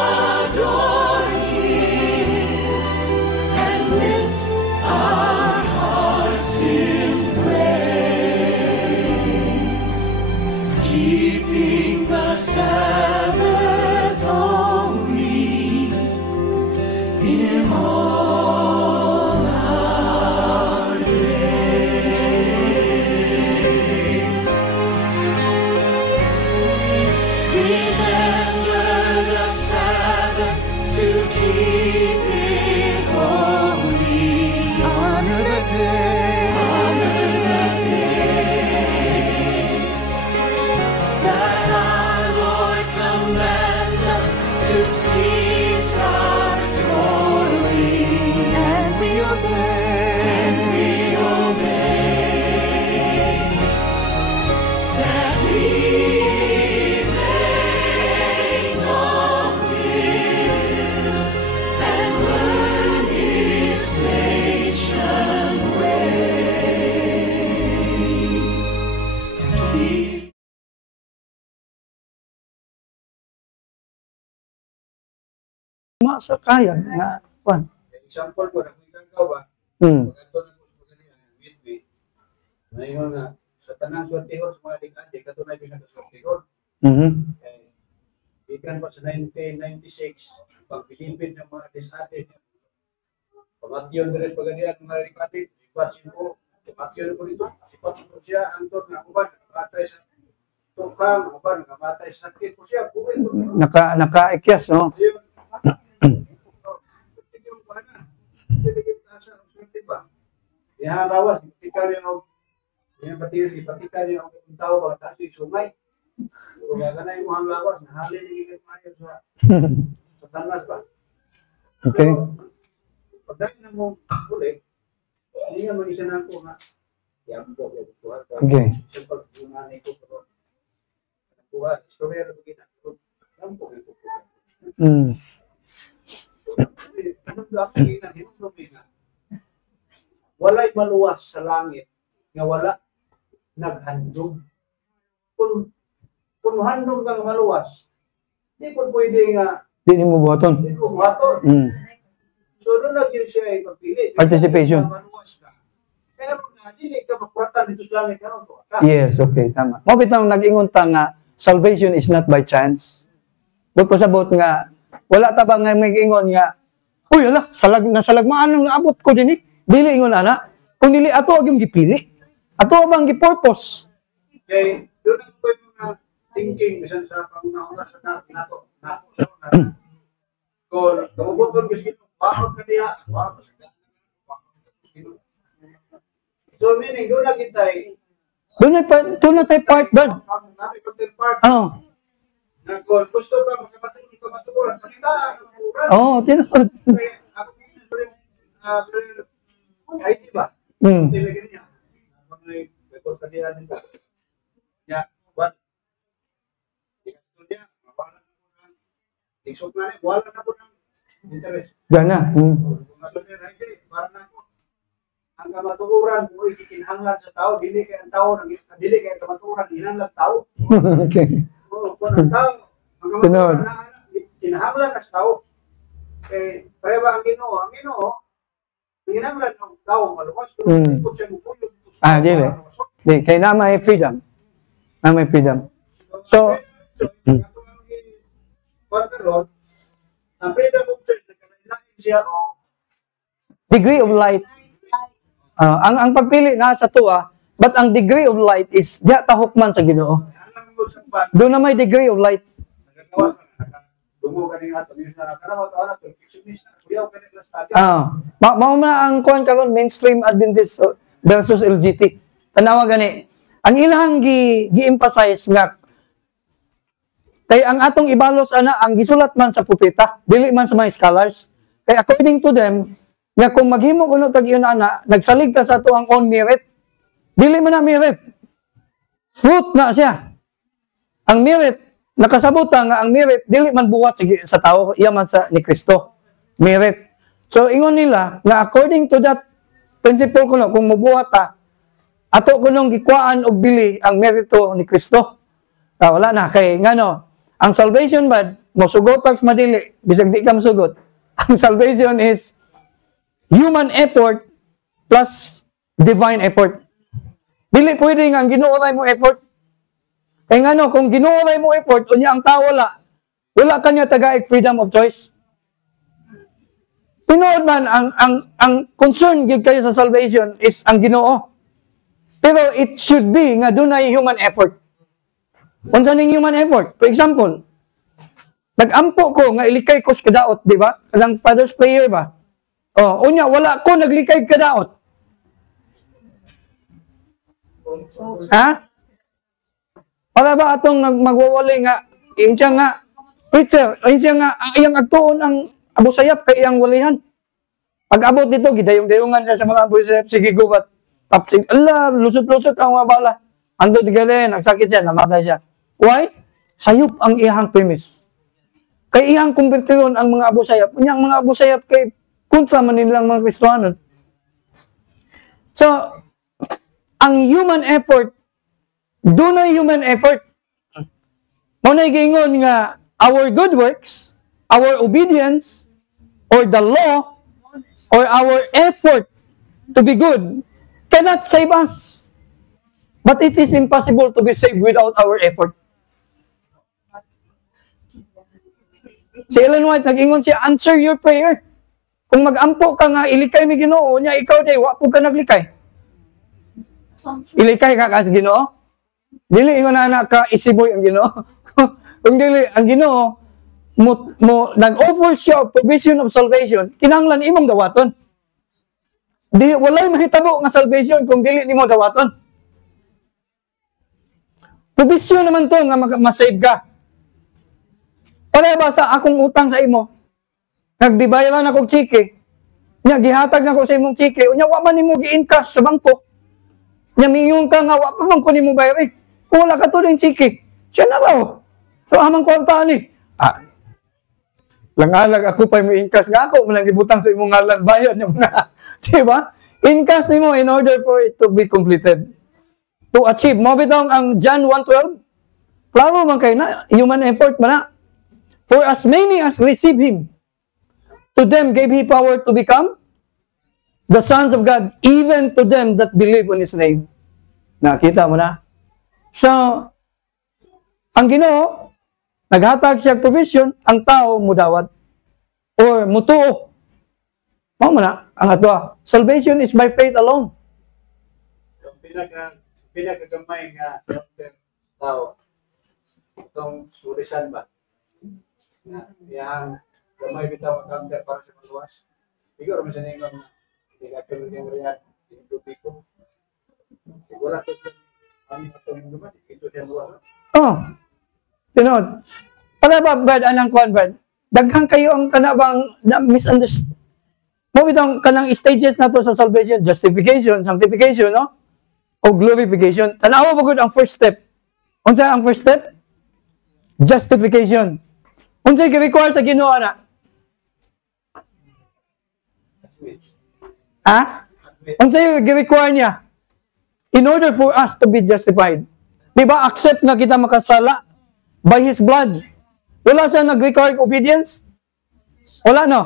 adore Him and lift our hearts in praise, keeping the Sabbath holy in all our days. Remember the Sabbath to keep it holy. Honor the day. Honor the day that our Lord commands us to cease our toiling, And we obey. and we obey, that we may know Him and learn His patient ways. Keep Masakayan nga, kwan. Example ko, nakikagaw ba? Hmm. Pagkato na ko sa ganyan, midway. Ngayon nga, sa tanang swantihon sa mga adik-adik, kato na pinag-swantihon. Mhm. Ikan pa sa 1996, pagpilipid ng mga adik-adik. Pamatyon na rin paganihan ng mga adik-adik, sipasin ko, pamatyon ko dito, sipasin ko siya, antod na uban, nakamatay sa tukang, uban, nakamatay sa sakit ko siya, buhay ko. Nakaikyas, no? Ayun. Tigil ko na. Tigil ko sa swerte ba? Yan rawas, patika niya ako. Yan patiri, patika niya ako kung tao ba taas yung sungay. Kung gagana yung mga lawas, nahalin yung ikit mayo sa tanas ba? Okay. Pag dahil na mo ulit, hindi nga mag-isa na ako nga. Yambo, yambo. Okay. Isang pag-bunanay ko pero kuha, istorya na bagay na. Yambo, yambo. Hmm. Walay maluwas sa langit nga wala naghandog. Kung handog nga maluwas, di po pwede nga Di mo buhaton. di mo buhaton. Hmm. So doon na yun siya ay pagpili. Participation. Maluwas ka. Pero nga, dili ka makuratan dito sa langit karon to. Yes, okay, tama. Mo bitaw nag-ingon ta nga salvation is not by chance. But pasabot nga wala ta ba nga may ingon nga uy ala nasalagmaan ang naabot ko dinhi. Dili ingon ana. Kung dili ato ang gipili. Ato bang gi-purpose. Kay doon na po yung mga thinking bisan sa pangunahon sa nato. Kung kamubot ko gusto bakit ka niya, bakit sa so meaning doon na kitay Doon na tayo part ba? natin counterpart Oh. na kung gusto ka makapatulong ka matukuran, pakitaan ang matukuran. Oh, tinod. Kaya ako ay di ba? Hmm. Tilagyan niya. Ako may record ka niya nito. Ya, what? Ito niya, mawala na po ng tiksok na rin, wala na po ng interest. Gana. Hmm. Kung ato niya, hindi, para na po. Ang kamatukuran, kung ikikinhanglan sa tao, dili kaya ang tao, dili kaya kamatukuran, hinanglan tao. Okay. Kung ang tao, ang kamatukuran na kinahanglan sa tao, Eh, pareha ba ang Ginoo? Ang Ginoo, hinanglan ng tao maluwas, pero Mm. hindi po siya mukuyog. Ah, dili. Di, kay na may freedom. Na may freedom. So, ang freedom of choice, nagkailangan siya o degree of light. Ang pagpili na sa tuwa, but ang degree of light is diya tahukman sa Ginoo. alam mo sa ban, Doon na may degree of light. nagagawas ka na, dungo ka niya ato, yung nakakarawa to, anak, perfectionist na, kuyaw ka nila sa atin. Mao na ang kuan karon mainstream Adventist versus LGT. Tanawa gani. Ang ilang gi-emphasize nga kay ang atong ibalos ana ang gisulat man sa propeta, dili man sa mga scholars. Kay according to them, nga kung maghimo kuno tag iyon ana, nagsalig ka sa ato ang own merit. Dili man na merit. Fruit na siya. Ang merit nakasabuta nga ang merit dili man buhat sa tao, iya man sa ni Kristo. Merit. So ingon nila nga according to that principle kuno kung mubuhat ta ato kunong gikwaan og bili ang merito ni Kristo. Wala na kay ngano ang salvation bad mosugot tags madili bisag di ka mosugot. Ang salvation is human effort plus divine effort. Dili pwede nga ang ginuoray mo effort. Kay ngano kung ginuoray mo effort unya ang tao wala kanya tagaig freedom of choice. Tinuod man ang concern gid kayo sa salvation is ang Ginoo. Pero it should be nga dunay human effort. Unsa ning human effort? For example, nag-ampo ko nga ilikay ko sa kadaot, di ba? Kanang Father's Prayer ba? Unya wala ko naglikay kadaot. Ha? Para ba atong magwawali nga insya nga preacher, insya nga iyang agtuon ang Abu Sayyaf kay iyang walihan. Pag abot dito gidayong-dayongan siya sa mga Abu Sayyaf sige gubat. Tapsig Allah lusot-lusot ang mga bala. Ando digalen nagsakit siya namatay siya. Why? Sayop ang iyang premise. Kay iyang kumbirtiron ang mga Abu Sayyaf. Unyang mga Abu Sayyaf kay kontra man nilang mga Kristiyanon. So, ang human effort, dunay human effort. Muna gingon nga, our good works, our obedience, or the law, or our effort to be good, cannot save us. But it is impossible to be saved without our effort. Si Ellen White, nag-ingon siya, answer your prayer. Kung mag-ampo ka nga, ilikay mi Ginoo, niya ikaw day, wapo ka naglikay. Ilikay ka kasi Ginoo. Dili ingon na ka isiboy ang Ginoo. Kung dili ang Ginoo mo nag-offer siya provision of salvation, kinahanglan imong dawaton. Di walay mahitabo nga salvation kung dili nimo dawaton. Provision naman to nga ma-save ka. Pala ba sa akong utang sa imo? Nagbibayaran ako chike. Nya gihatag nako sa imong chike, unya wa man nimo gi-encash sa bangko. Nya mingon ka nga wa pa man ko nimo bayari. Kung wala ka to din chike, siya na raw. So amang kwarta ni. Langalag ako pa mo encash nga ako man gibutang sa imong ngalan bayad nya mga. Di ba? Encash nimo in order for it to be completed. To achieve mo bitong ang John 1:12. Klaro man kay na human effort man na. For as many as receive Him, to them gave He power to become the sons of God, even to them that believe on His name. Nakita mo na? So, ang Ginoo, naghatag siya provision, ang tao mudawat or mutuo. Mao mo na, ang ato. Salvation is by faith alone. So, pinagagamay nga tao, itong surisan ba? Yang gamay bitaw ang counter para sa maluwas. Siguro man sa ningon na hindi ka tulad yung riyad, hindi ko. Siguro ito kami matulong naman, ito siya luwas. Tinod. Para ba, Brad, anang kuhan, Brad? Daghang kayo ang kanabang misunderstood. Mo bitang kanang stages na to sa salvation, justification, sanctification, no? O glorification. Tanawa ba gud ang first step? Unsa ang first step? Justification. Unsay gi-require sa Ginoo na? Unsay gi-require niya? In order for us to be justified. Di ba accept nga kita makasala by His blood? Wala siya nag-require obedience? Wala no.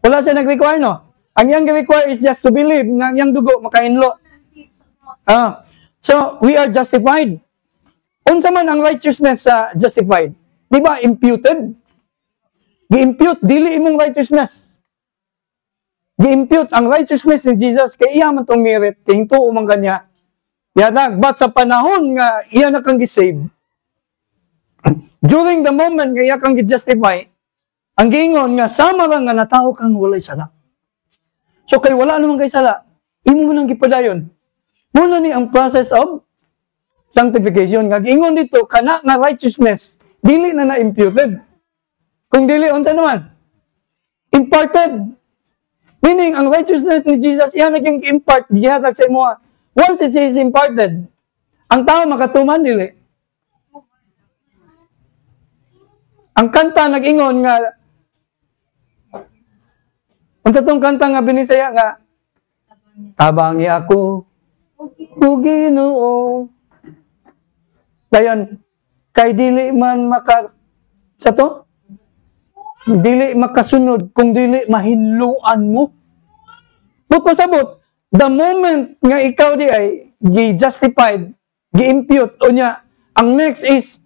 Wala siya nag-require no. Ang yang require is just to believe nga ang yang dugo makainlo. So we are justified. Unsa man ang righteousness sa justified? Di ba imputed? Gi-impute dili imong righteousness. Gi-impute ang righteousness ni Jesus kay iya man tong merit kay tuo man kanya. Yadag, but sa panahon nga iya na kang gi-save, during the moment nga iya kang gi-justify, ang giingon nga sama ra nga natawo kang walay sala. So kay wala naman kay sala, imo mo nang gipadayon. Muna ni ang process of sanctification. Nga giingon dito, kana nga righteousness, dili na na-imputed. Kung dili, unsa naman? Imparted. Meaning, ang righteousness ni Jesus, iya naging impart, gihatag sa imo. Once it is imparted, ang tao makatuman dili. Ang kanta nag-ingon nga, unsa tong kanta nga binisaya nga, tabangi ako, o Ginoo. Dayon, kay dili man sa to? Dili makasunod kung dili mahinluan mo. But pasabot, the moment nga ikaw di ay gi-justified, gi-impute, o niya, ang next is,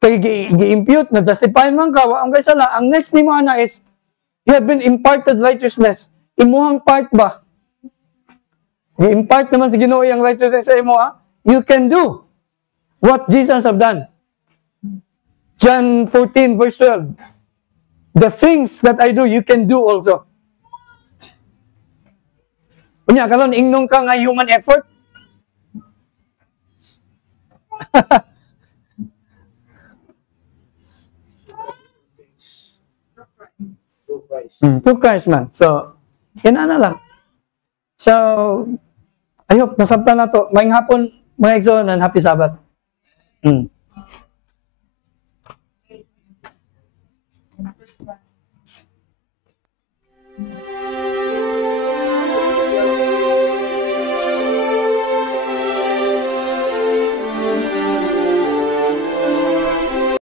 kay gi-impute, na-justify man ka, ang kay sala, ang next ni mo ana is, you have been imparted righteousness. Imuhang part ba? Gi-impart naman sa Ginoo ang righteousness sa imo, ha? You can do what Jesus have done. John 14 verse 12. The things that I do, you can do also. Unya, karon ingnon ka nga human effort. Through Christ man. So, yan na lang. So, I hope nasabtan na to. Maayong hapon, mga Exo, and happy Sabbath.